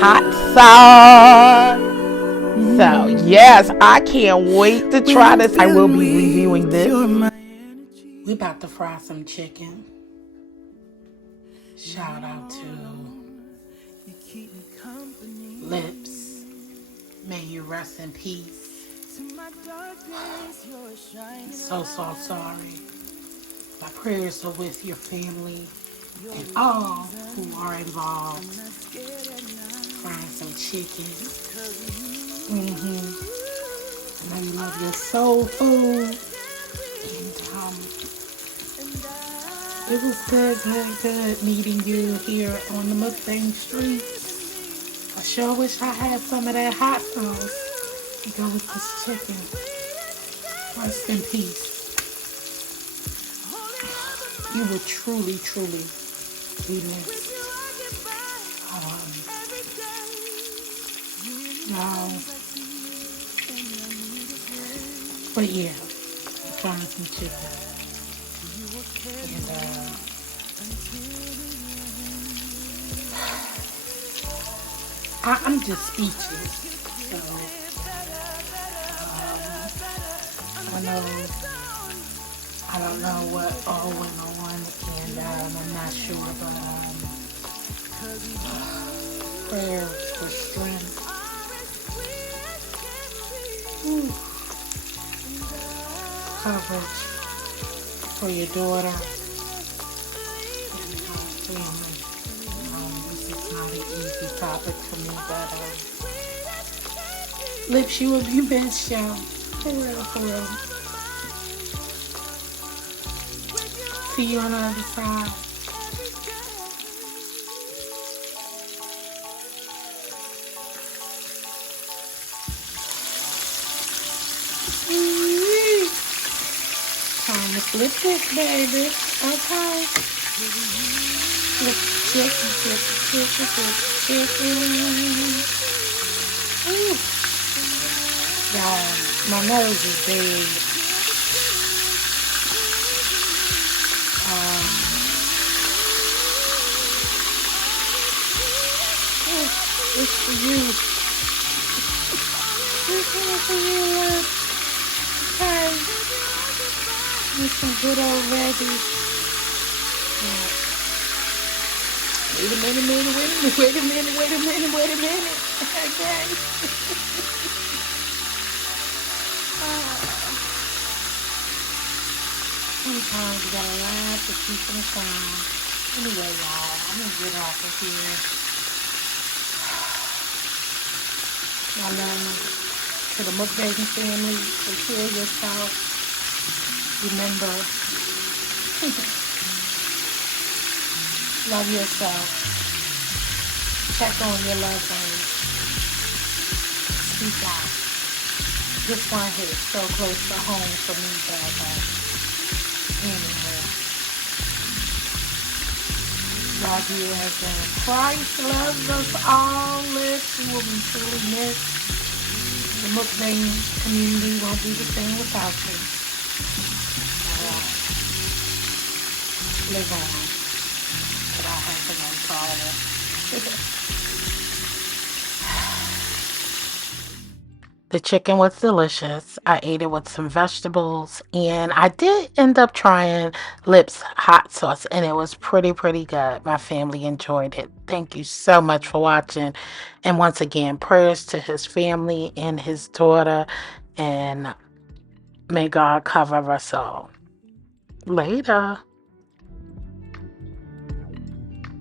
hot sauce. So yes, I can't wait to try this. I will be reviewing this. We about to fry some chicken. Shout out to Lips. May you rest in peace. So sorry. My prayers are with your family and all who are involved. Frying some chicken. I know you love your soul food. And it was good meeting you here on the mukbang street. I sure wish I had some of that hot sauce to go with this chicken. Rest in peace. You will truly be missed. No. But yeah, I'm trying some chicken. And I'm just speechless. So I don't know what all went on, and I'm not sure, but prayers for strength. Coverage for your daughter and family. This is not an easy topic for me, but Lips, you will be best, y'all. For real. See you on the other side. Time to flip this, baby. Okay. Flip chicken. Ooh. Y'all, my nose is big. It's for you. This one for you, look. Hey. With some good old veggies. Wait a minute. Okay. Sometimes you gotta laugh to keep them calm. Anyway, y'all, I'm gonna get off of here. My love to the mukbang family. Take care of yourself. Remember, love yourself. Check on your loved ones. Speak out. This one hit so close to home for me, but anyway. Love you as in Christ loves us all. You will be truly missed. The mukbang community won't be the same without you. Live on. But I have to go follow. The chicken was delicious. I ate it with some vegetables, and I did end up trying Lips hot sauce, and it was pretty good. My family enjoyed it. Thank you so much for watching. And once again, prayers to his family and his daughter, and may God cover us all. Later.